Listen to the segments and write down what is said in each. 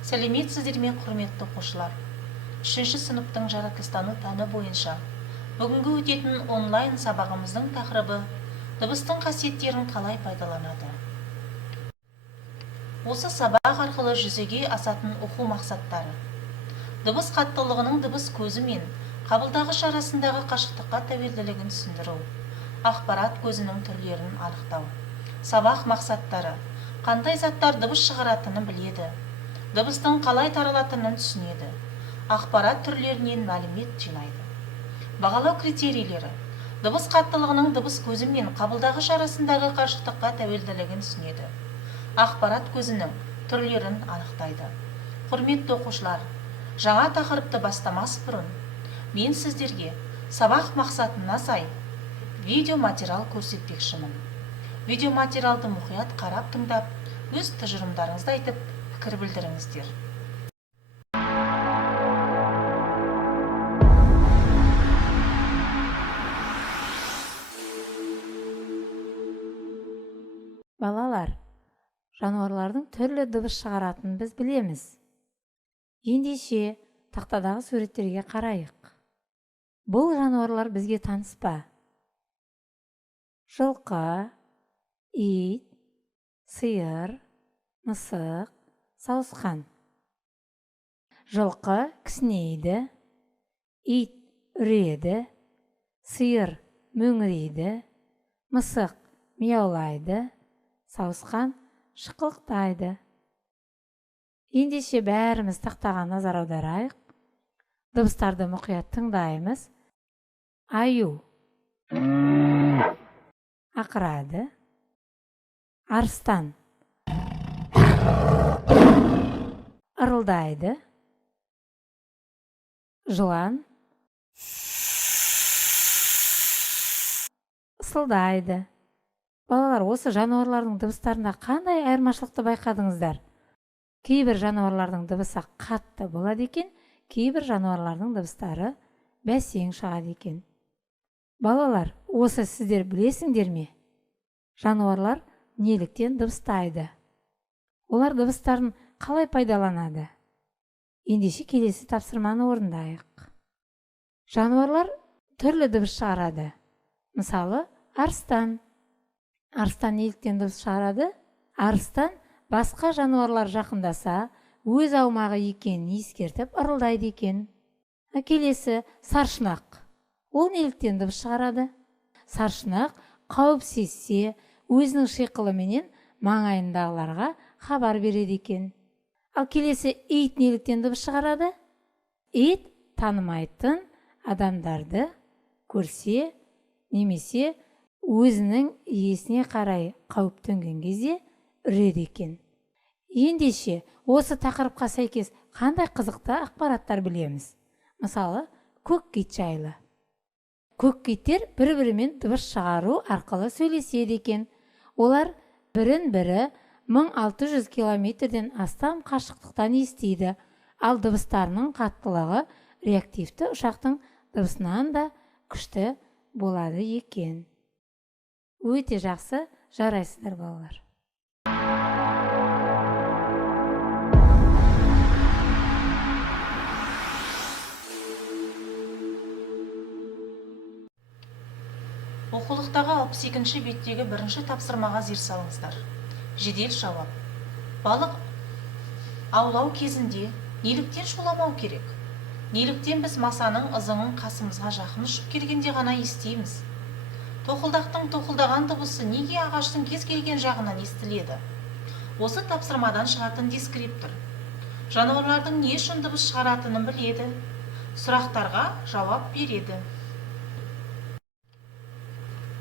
Сәлеметсіздер ме, құрметті оқушылар? 3-ші сыныптың жаратылыстану пәні бойынша бүгінгі өтетін онлайн сабағымыздың тақырыбы дыбыстың қасиеттерін қалай пайдаланады. Осы сабақ арқылы жүзеге асатын оқу мақсаттары: дыбыс қаттылығының дыбыс көзі мен қабылдағыш арасындағы қашықтыққа тәуелділігін түсіндіру, ақпарат көзінің түрлерін анықтау. Сабақ мақсаттары: қандай заттар дыбыс шығаратынын біледі, дыбыстың қалай таралатынын түсінеді, ақпарат түрлерінен мәлімет жинайды. Бағалау критерийлері: дыбыс қаттылығының дыбыс көзі мен қабылдағыш арасындағы қашықтыққа тәуелділігін түсінеді, ақпарат көзінің түрлерін анықтайды. Құрметті оқушылар, жаңа тақырыпты бастамас бұрын мен сіздерге сабақ мақсатына сай видеоматериал көрсетпекшімін. Видеоматериалды мұқият қарап тыңдап, өз тұжырымдарыңызды айтып, пікір білдіріңіздер. Балалар, жануарлардың түрлі дыбыс шығаратынын біз білеміз. Ендеше тақтадағы суреттерге қарайық. Бұл жануарлар бізге таныс па? Жылқы, ит, сиыр, мысық, сауысқан. Жылқы кісінейді, ит үреді, сиыр мөңірейді, мысық мияулайды, сауысқан шықылықтайды. Ендеше бәріміз тақтаға назар аударайық. Дыбыстарды мұқият тыңдаймыз. Аю ақырады, арыстан ырылдайды, жылан ысылдайды. Балалар, осы жануарлардың дыбыстарында қандай айырмашылықты байқадыңыздар? Кейбір жануарлардың дыбысы қатты болады екен, кейбір жануарлардың дыбыстары бәсең шығады екен. Балалар, осы сіздер білесіңдер ме? Жануарлар неліктен дыбыстайды? Олар дыбыстарын қалай пайдаланады? Ендеше келесі тапсырманы орындайық. Жануарлар түрлі дыбыс шығарады. Мысалы, арыстан. Арыстан неліктен дыбыс шығарады? Арыстан басқа жануарлар жақындаса, өз аумағы екенін ескертіп ырылдайды екен. Келесі, саршұнақ. Ол неліктен дыбыс шығарады? Саршұнақ қауіп сезсе, өзінің шиқылыменен маңайындағыларға хабар береді екен. Ал келесі, ит неліктен дыбыс шығарады? Ит танымайтын адамдарды көрсе, немесе өзінің иесіне қарай қауіп төнген кезде үреді екен. Ендеше, осы тақырыпқа сәйкес қандай қызықты ақпараттар білеміз? Мысалы, көк кит жайлы. Көк киттер бір-бірімен дыбыс шығару арқылы сөйлеседі екен. Олар бірін-бірі 1600 километрден астам қашықтықтан естиді. Ал дыбыстарының қаттылығы реактивті ұшақтың дыбысынан да күшті болады екен. Өте жақсы, жарайсыздар балалар. Оқулықтағы 62-ші беттегі бірінші тапсырмаға зер салыңыздар. Жедел жауап. Балық аулау кезінде неліктен шуламау керек? Неліктен біз масаның ызыңын қасымызға жақын ұшып келгенде ғана естиміз? Тоқылдақтың тоқылдаған дыбысы неге ағаштың кез келген жағынан естіледі? Осы тапсырмадан шығатын дескриптор. Жануарлардың не үшін дыбыс шығаратынын біледі? Сұрақтарға жауап береді.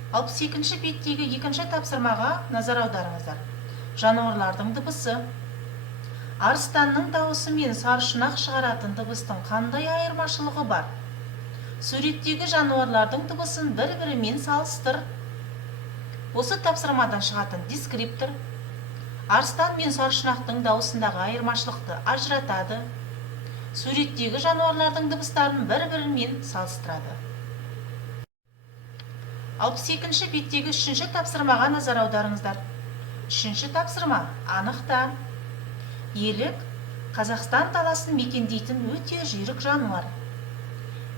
62-ші беттегі екінші тапсырмаға назар аударыңыздар. Жануарлардың дыбысы. Арыстанның дауысы мен саршұнақ шығаратын дыбыстың қандай айырмашылығы бар? Суреттегі жануарлардың дыбысын бір-бірімен салыстыр. Осы тапсырмадан шығатын дескриптор арыстан мен саршұнақтың дауысындағы айырмашылықты ажыратады. Суреттегі жануарлардың дыбыстарын бір-бірімен салыстырады. 62-ші беттегі 3-ші тапсырмаға назар аударыңыздар. 3-ші тапсырма: анықта. Елік Қазақстан даласын мекендейтін өте жүйрік жануар.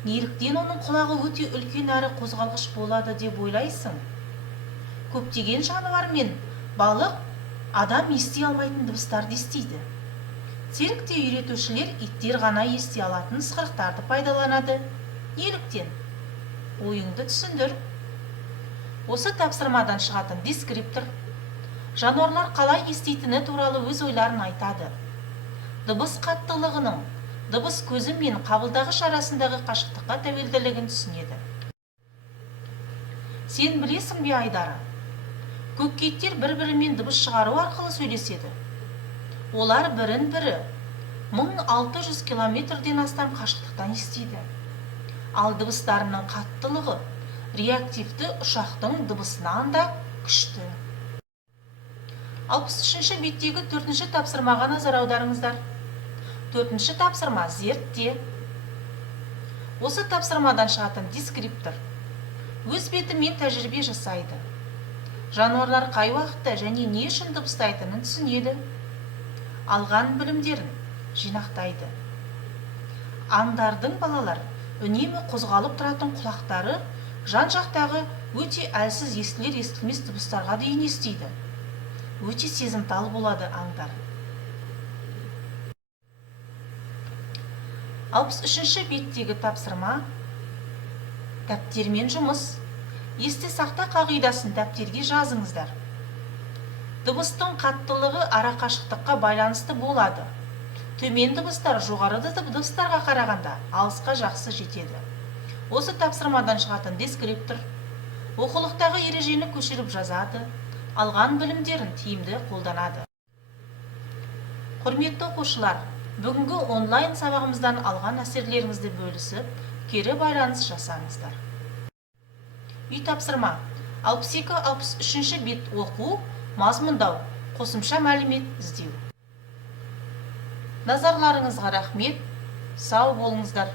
Неліктен оның құлағы өте үлкен әрі қозғалғыш болады деп ойлайсың? Көптеген жануар мен балық адам ести алмайтын дыбыстарды естиді. Циркте үйретушілер иттер ғана ести алатын ысқырықтарды пайдаланады. Неліктен? Ойыңды түсіндір. Осы тапсырмадан шығатын дескриптор жануарлар қалай еститіні туралы өз ойларын айтады. Дыбыс қаттылығының дыбыс көзі мен қабылдағыш арасындағы қашықтыққа тәуелділігін түсінеді. Сен білесің бе, Айдары? Көккиттер бір-бірімен дыбыс шығару арқылы сөйлеседі. Олар бірін-бірі 1600 километрден астам қашықтықтан естиді. Ал дыбыстарының қаттылығы реактивті ұшақтың дыбысынан да күшті. 63-ші беттегі 4-ші тапсырмаға назар аударыңыздар. 4-ші тапсырма зертте. Осы тапсырмадан шығатын дескриптор өз бетімен тәжірибе жасайды. Жануарлар қай уақытта және не үшін дыбыстайтынын түсінеді. Алған білімдерін жинақтайды. Аңдардың балалар үнемі қозғалып тұратын құлақтары жан-жақтағы өте әлсіз естілер-естілмес дыбыстарға дейін естиді. Өте сезімтал болады аңдар. 63-ші беттегі тапсырма дәптермен жұмыс. Есте сақта қағидасын дәптерге жазыңыздар. Дыбыстың қаттылығы арақашықтыққа байланысты болады. Төмен дыбыстар жоғары дыбыстарға қарағанда алысқа жақсы жетеді. Осы тапсырмадан шығатын дескриптор оқулықтағы ережені көшіріп жазады, алған білімдерін тиімді қолданады. Құрметті оқушылар, бүгінгі онлайн сабағымыздан алған әсерлеріңізді бөлісіп, кері байланыс жасаңыздар. Үй тапсырма 62-63-ші бет оқу, мазмұндау, қосымша мәлімет іздеу. Назарларыңызға рахмет, сау болыңыздар.